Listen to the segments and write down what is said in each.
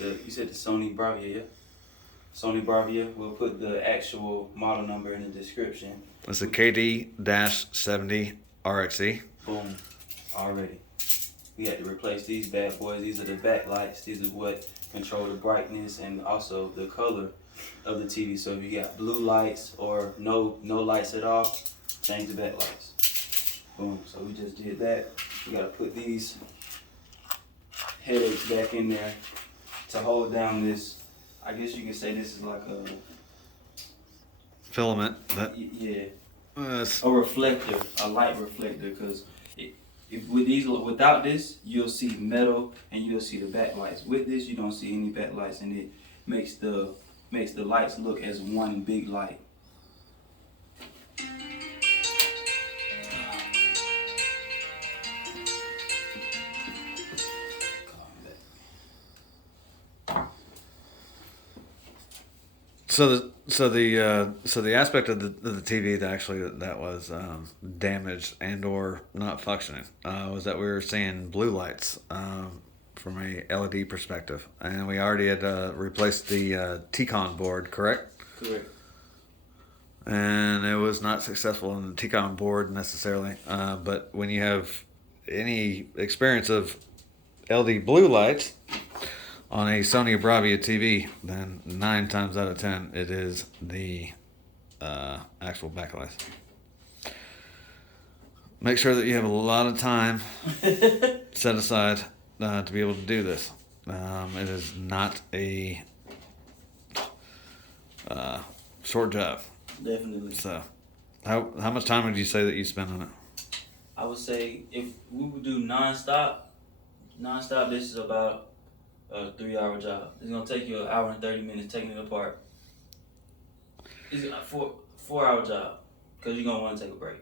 You said the Sony Bravia, yeah? Sony Bravia. We'll put the actual model number in the description. It's a KD-70 RXE. Boom. Already. We had to replace these bad boys. These are the backlights. These are what control the brightness and also the color of the TV. So if you got blue lights or no lights at all, change the backlights. Boom. So we just did that. We got to put these headaches back in there to hold down this. I guess you can say this is like a filament. Yeah. A reflector, a light reflector, because without this, you'll see metal and you'll see the backlights. With this, you don't see any backlights, and it makes the lights look as one big light. So the aspect of the TV that was damaged and or not functioning was that we were seeing blue lights from a LED perspective, and we already had replaced the T-Con board, correct? Correct. And it was not successful in the T-Con board necessarily, but when you have any experience of LED blue lights on a Sony Bravia TV, then 9 times out of 10, it is the actual backlights. Make sure that you have a lot of time set aside to be able to do this. It is not a short job. Definitely. So, how much time would you say that you spend on it? I would say if we would do non-stop, this is about a 3-hour job. It's gonna take you 1 hour and 30 minutes taking it apart. It's a 4-hour job because you're gonna want to take a break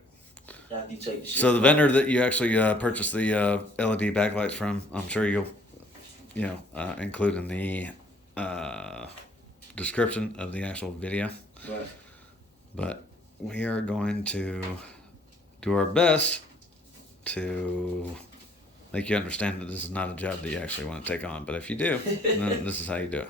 after you take the shit. So the vendor that you actually purchased the LED backlights from, I'm sure you'll, include in the description of the actual video. Right. But we are going to do our best to make you understand that this is not a job that you actually want to take on. But if you do, then this is how you do it.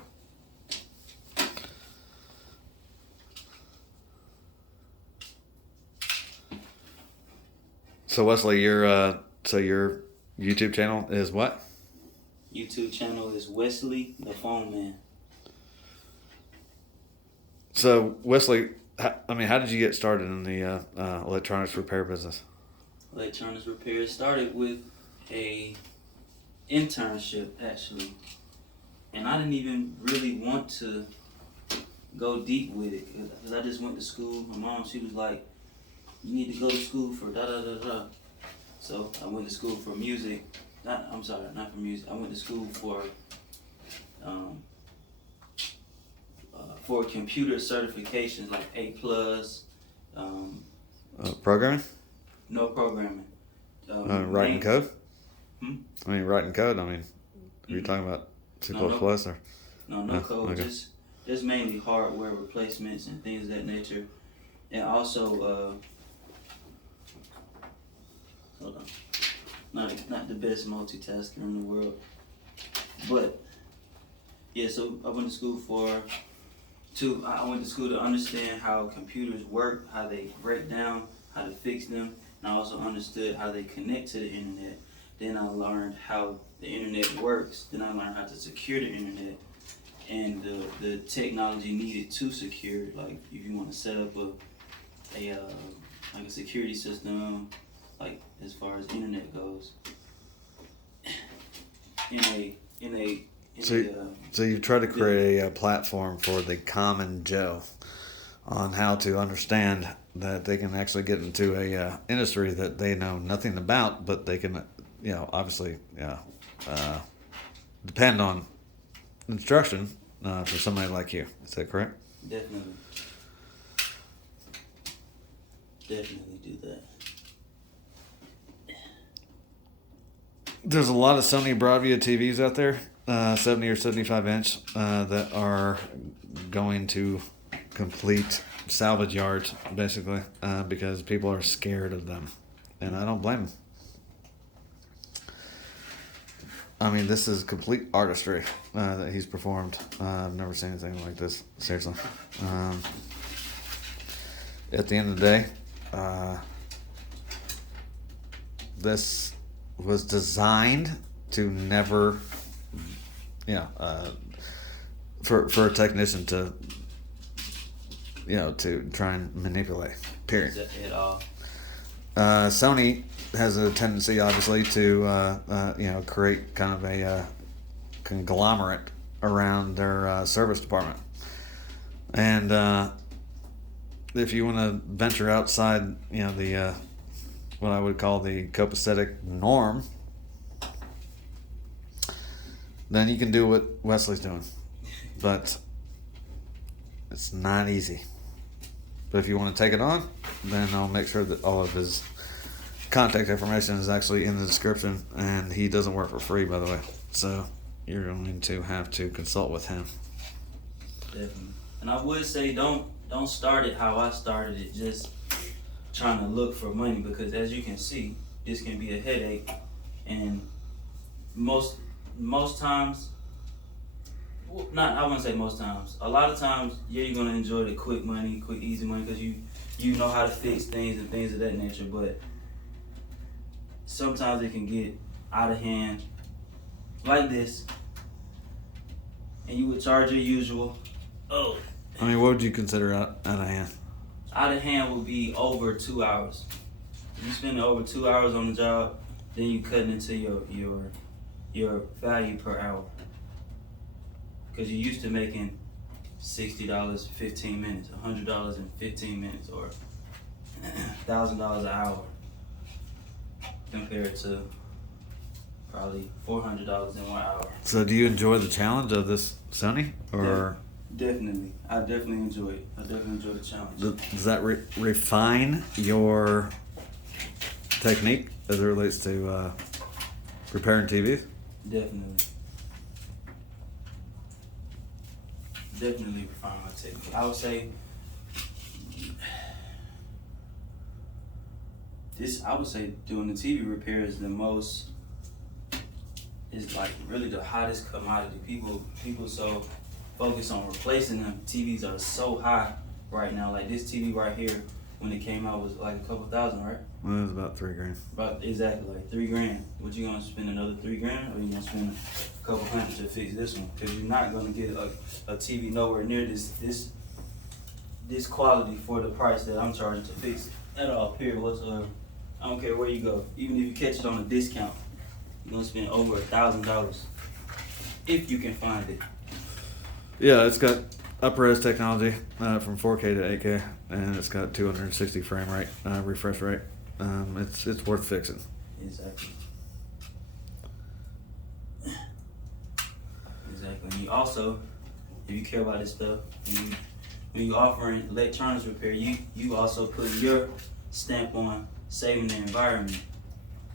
So Wesley, your YouTube channel is what? YouTube channel is Wesley the Phone Man. So Wesley, how did you get started in the electronics repair business? Electronics repair started with a internship actually, and I didn't even really want to go deep with it because I just went to school. My mom, she was like, "You need to go to school for da da da da." So I went to school for music. Not for music. I went to school for computer certifications like A+. Programming? No programming. Writing code? Writing code. Are you talking about C++ or? No code. Okay. Just mainly hardware replacements and things of that nature, and also hold on, not the best multitasker in the world, but yeah. So I went to school to understand how computers work, how they break down, how to fix them, and I also understood how they connect to the internet. Then I learned how the internet works. Then I learned how to secure the internet and the technology needed to secure. Like if you want to set up a security system, like as far as internet goes, So you try to create a platform for the common Joe on how to understand that they can actually get into a industry that they know nothing about, but they can, obviously, depend on instruction for somebody like you. Is that correct? Definitely do that. There's a lot of Sony Bravia TVs out there, 70 or 75 inch, that are going to complete salvage yards, basically, because people are scared of them. And I don't blame them. I mean, this is complete artistry that he's performed. I've never seen anything like this, seriously. At the end of the day, this was designed to never, for a technician to, to try and manipulate. Period. At all. Sony has a tendency, obviously, to create kind of a conglomerate around their service department, and if you want to venture outside, the what I would call the copacetic norm, then you can do what Wesley's doing, but it's not easy. But if you want to take it on, then I'll make sure that all of his contact information is actually in the description, and he doesn't work for free, by the way. So you're going to have to consult with him. Definitely. And I would say don't start it how I started it, just trying to look for money, because as you can see, this can be a headache, and most times, I wouldn't say most times, a lot of times, yeah, you're gonna enjoy the quick money, quick easy money, because you know how to fix things and things of that nature, but sometimes it can get out of hand like this, and you would charge your usual. I mean, what would you consider out of hand? Out of hand would be over 2 hours. If you spend over 2 hours on the job, then you cutting into your value per hour. Because you're used to making $60 15 minutes, $100 in 15 minutes, or $1,000 an hour, compared to probably $400 in 1 hour. So do you enjoy the challenge of this Sony, or? Definitely. I definitely enjoy it. I definitely enjoy the challenge. Does that refine your technique as it relates to repairing TVs? Definitely. Definitely refine my technique. I would say doing the TV repair is like really the hottest commodity. People so focused on replacing them. TVs are so high right now. Like this TV right here, when it came out, was like a couple thousand, right? Well, it was about $3,000. About exactly like $3,000. What you gonna spend another $3,000, or you gonna spend a couple hundred to fix this one? Because you're not gonna get a TV nowhere near this quality for the price that I'm charging to fix it at all. Period whatsoever. I don't care where you go. Even if you catch it on a discount, you're gonna spend over $1,000 if you can find it. Yeah, it's got up-res technology from 4K to 8K, and it's got 260 frame rate refresh rate. It's worth fixing. Exactly. Exactly. And you also, if you care about this stuff, when you offering electronics repair, you also put your stamp on saving the environment.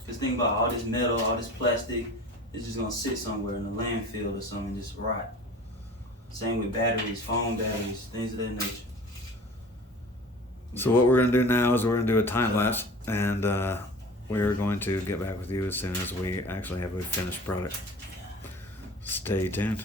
Because think about all this metal, all this plastic, it's just gonna sit somewhere in a landfill or something and just rot. Same with batteries, phone batteries, things of that nature. So what we're going to do now is we're going to do a time lapse, and we're going to get back with you as soon as we actually have a finished product. Stay tuned.